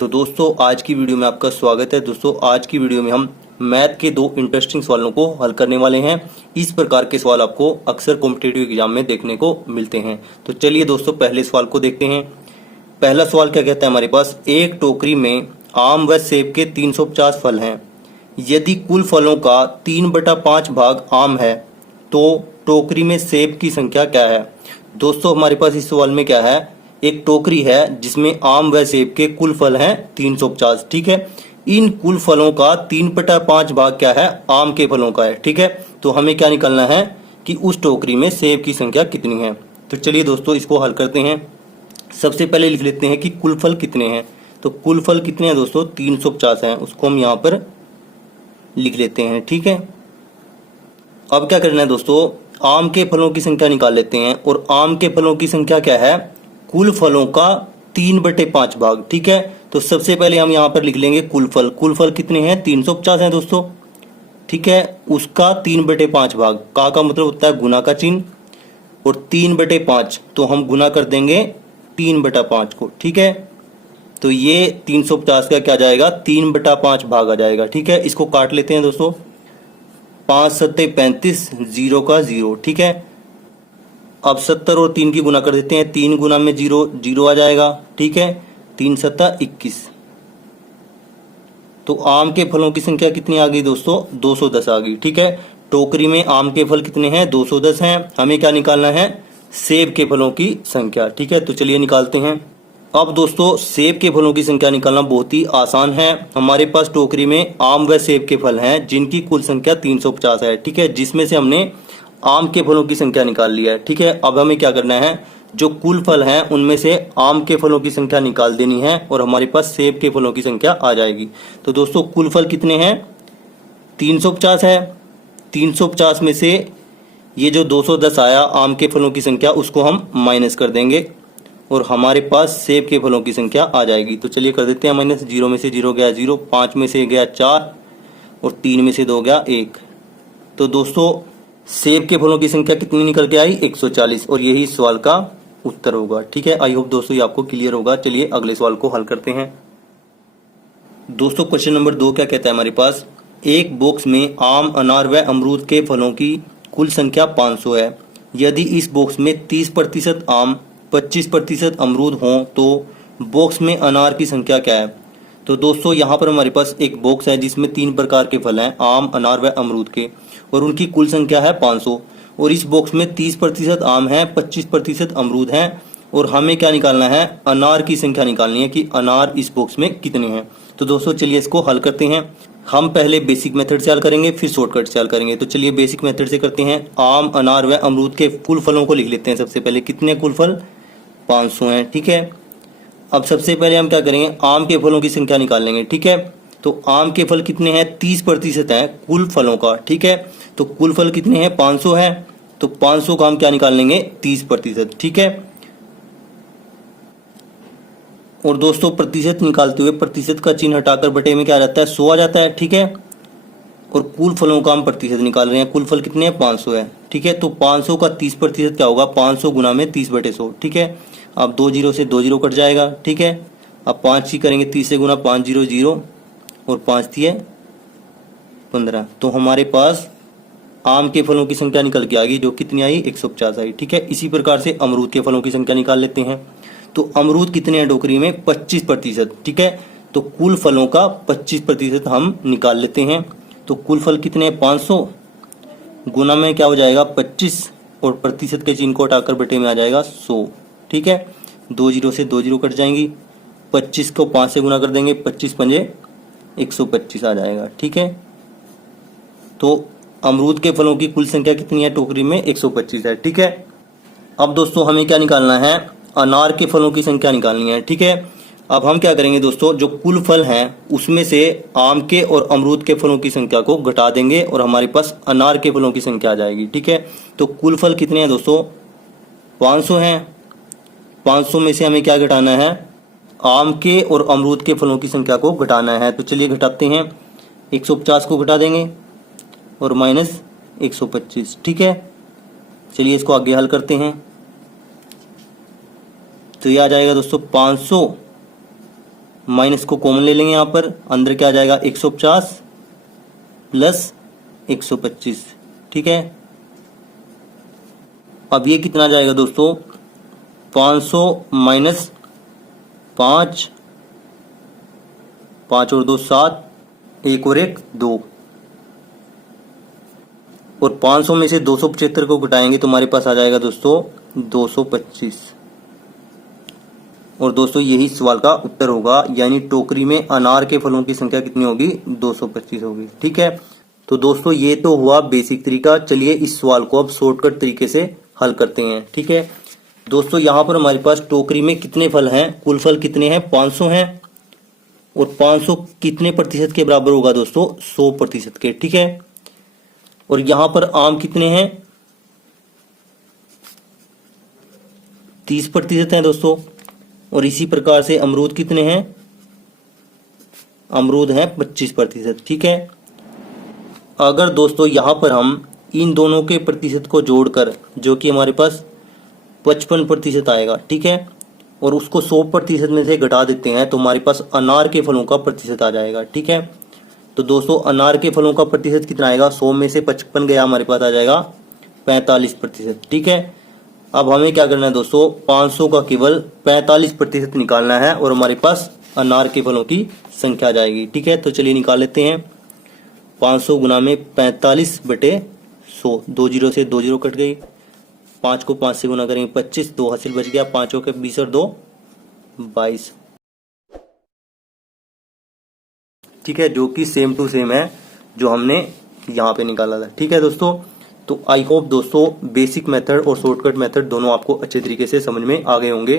तो दोस्तों आज की वीडियो में आपका स्वागत है। दोस्तों आज की वीडियो में हम मैथ के दो इंटरेस्टिंग सवालों को हल करने वाले हैं। इस प्रकार के सवाल आपको अक्सर कॉम्पिटिटिव एग्जाम में देखने को मिलते हैं। तो चलिए दोस्तों पहले सवाल को देखते हैं। पहला सवाल क्या कहता है हमारे पास, एक टोकरी में आम व सेब के 350 फल हैं। यदि कुल फलों का 3/5 भाग आम है तो टोकरी में सेब की संख्या क्या है। दोस्तों हमारे पास इस सवाल में क्या है, एक टोकरी है जिसमें आम व सेब के कुल फल हैं 350। ठीक है, इन कुल फलों का 3/5 भाग क्या है, आम के फलों का है। ठीक है, तो हमें क्या निकालना है कि उस टोकरी में सेब की संख्या कितनी है। तो चलिए दोस्तों इसको हल करते हैं। सबसे पहले लिख लेते हैं कि कुल फल कितने हैं। तो कुल फल कितने हैं दोस्तों, 350 हैं, उसको हम यहाँ पर लिख लेते हैं। ठीक है, अब क्या करना है दोस्तों, आम के फलों की संख्या निकाल लेते हैं। और आम के फलों की संख्या क्या है, कुल फलों का 3/5 भाग। ठीक है, तो सबसे पहले हम यहाँ पर लिख लेंगे कुल फल। कुल फल कितने हैं, 350 हैं दोस्तों। ठीक है, उसका 3/5 भाग, का मतलब होता है गुना का चिन्ह, और 3/5 तो हम गुना कर देंगे 3/5 को। ठीक है, तो ये 350 का क्या जाएगा, 3/5 भाग आ जाएगा। ठीक है, इसको काट लेते हैं दोस्तों, 5 सत्ते 35, 0 का 0। ठीक है, अब 70 और 3 की गुना कर देते हैं, 3 गुना में 0, 0 आ जाएगा। ठीक है, 3 सत्ता 21। तो आम के फलों की संख्या कितनी आ गई दोस्तों, 210 आ गई। ठीक है, टोकरी में आम के फल कितने हैं, 210 हैं। हमें क्या निकालना है, सेब के फलों की संख्या। ठीक है, तो चलिए निकालते हैं। अब दोस्तों सेब के फलों की संख्या निकालना बहुत ही आसान है। हमारे पास टोकरी में आम व सेब के फल हैं जिनकी कुल संख्या 350 है। ठीक है, जिसमें से हमने आम के फलों की संख्या निकाल लिया है। ठीक है, अब हमें क्या करना है, जो कुल फल हैं उनमें से आम के फलों की संख्या निकाल देनी है और हमारे पास सेब के फलों की संख्या आ जाएगी। तो दोस्तों कुल फल कितने हैं, 350 है। 350 में से ये जो 210 आया आम के फलों की संख्या, उसको हम माइनस कर देंगे और हमारे पास सेब के फलों की संख्या आ जाएगी। तो चलिए कर देते हैं माइनस। 0 में से 0 गया 0, 5 में से गया 4 और 3 में से 2 गया 1। तो दोस्तों सेब के फलों की संख्या कितनी निकल के आई, 140, और यही सवाल का उत्तर होगा। ठीक है, आई होप दोस्तों ये आपको क्लियर होगा। चलिए अगले सवाल को हल करते हैं। दोस्तों क्वेश्चन नंबर 2 क्या कहता है हमारे पास, एक बॉक्स में आम, अनार व अमरूद के फलों की कुल संख्या 500 है। यदि इस बॉक्स में 30% आम, 25% अमरूद हों तो बॉक्स में अनार की संख्या क्या है। तो दोस्तों यहाँ पर हमारे पास एक बॉक्स है जिसमें 3 प्रकार के फल हैं, आम, अनार व अमरूद के, और उनकी कुल संख्या है 500। और इस बॉक्स में 30% आम है, 25% अमरूद हैं, और हमें क्या निकालना है, अनार की संख्या निकालनी है कि अनार इस बॉक्स में कितने हैं। तो दोस्तों चलिए इसको हल करते हैं। हम पहले बेसिक मेथड से हल करेंगे, फिर शॉर्टकट से हल करेंगे। तो चलिए बेसिक मेथड से करते हैं। आम, अनार व अमरूद के कुल फलों को लिख लेते हैं। सबसे पहले कितने कुल फल, 500 हैं। ठीक है, अब सबसे पहले हम क्या करेंगे, आम के फलों की संख्या निकाल लेंगे। ठीक है, तो आम के फल कितने हैं, 30% है कुल फलों का। ठीक है, तो कुल फल कितने हैं, 500 है, तो 500 का हम क्या निकाल लेंगे, 30%। ठीक है, और दोस्तों प्रतिशत निकालते हुए प्रतिशत का चिन्ह हटाकर बटे में क्या आ जाता है, 100 आ जाता है। ठीक है, और कुल फलों का हम प्रतिशत निकाल रहे हैं, कुल फल कितने हैं, 500 है। ठीक है, तो 500 का 30% क्या होगा, 500 गुना में 30/100। ठीक है, अब 2 0 से 2 0 कट जाएगा। ठीक है, अब 5 ही करेंगे, 30 से गुना, 5 0 0 और 5 दिए 15। तो हमारे पास आम के फलों की संख्या निकल के आ गई, जो कितनी आई, 150 आई। ठीक है, इसी प्रकार से अमरूद के फलों की संख्या निकाल लेते हैं। तो अमरूद कितने हैं टोकरी में, 25%। ठीक है, तो कुल फलों का 25% हम निकाल लेते हैं। तो कुल फल कितने हैं, 500, गुना में क्या हो जाएगा 25, और प्रतिशत के चिन्ह को हटाकर बटे में आ जाएगा 100। ठीक है, 2 0 से 2 0 कट जाएंगी, 25 को 5 से गुना कर देंगे, 25 पंजे 125 आ जाएगा। ठीक है, तो अमरूद के फलों की कुल संख्या कितनी है टोकरी में, 125 है। ठीक है, अब दोस्तों हमें क्या निकालना है, अनार के फलों की संख्या निकालनी है। ठीक है, अब हम क्या करेंगे दोस्तों, जो कुल फल हैं उसमें से आम के और अमरूद के फलों की संख्या को घटा देंगे और हमारे पास अनार के फलों की संख्या आ जाएगी। ठीक है, तो कुल फल कितने हैं दोस्तों, 500 हैं। 500 में से हमें क्या घटाना है, आम के और अमरूद के फलों की संख्या को घटाना है। तो चलिए घटाते हैं, 150 को घटा देंगे और माइनस 125। ठीक है, चलिए इसको आगे हल करते हैं। तो ये आ जाएगा दोस्तों 500 माइनस को कॉमन ले लेंगे यहाँ पर, अंदर क्या आ जाएगा 150 प्लस 125, ठीक है। अब ये कितना आ जाएगा दोस्तों, 500 माइनस 5, 5 और 2 7, 1 और 1 2, और 500 में से 275 को घटाएंगे तो हमारे पास आ जाएगा दोस्तों 225। और दोस्तों यही सवाल का उत्तर होगा, यानी टोकरी में अनार के फलों की संख्या कितनी होगी, 225 होगी, ठीक है। तो दोस्तों ये तो हुआ बेसिक तरीका। चलिए इस सवाल को अब शॉर्टकट तरीके से हल करते हैं, ठीक है। दोस्तों यहाँ पर हमारे पास टोकरी में कितने फल हैं, कुल फल कितने हैं, 500 हैं, और 500 कितने प्रतिशत के बराबर होगा दोस्तों, 100% के, ठीक है। और यहां पर आम कितने हैं, 30% हैं दोस्तों। और इसी प्रकार से अमरूद कितने हैं, अमरूद हैं 25%, ठीक है। अगर दोस्तों यहां पर हम इन दोनों के प्रतिशत को जोड़कर, जो कि हमारे पास 55% आएगा, ठीक है, और उसको 100% में से घटा देते हैं तो हमारे पास अनार के फलों का प्रतिशत आ जाएगा, ठीक है। तो दोस्तों अनार के फलों का प्रतिशत कितना आएगा, 100 में से 55 गया, हमारे पास आ जाएगा 45%, ठीक है। अब हमें क्या करना है दोस्तों, 500 का केवल 45% निकालना है और हमारे पास अनार के फलों की संख्या आ जाएगी, ठीक है। तो चलिए निकाल लेते हैं। 500 गुना में 45/100, 2 जीरो से 2 जीरो कट गई, 5 को 5 से गुना करेंगे 25, 2 हासिल बच गया, 5 के 20 और 2 22, ठीक है, जो कि सेम टू सेम है जो हमने यहाँ पे निकाला था, ठीक है दोस्तों। तो आई होप दोस्तों बेसिक मेथड और शॉर्टकट मेथड दोनों आपको अच्छे तरीके से समझ में आ गए होंगे।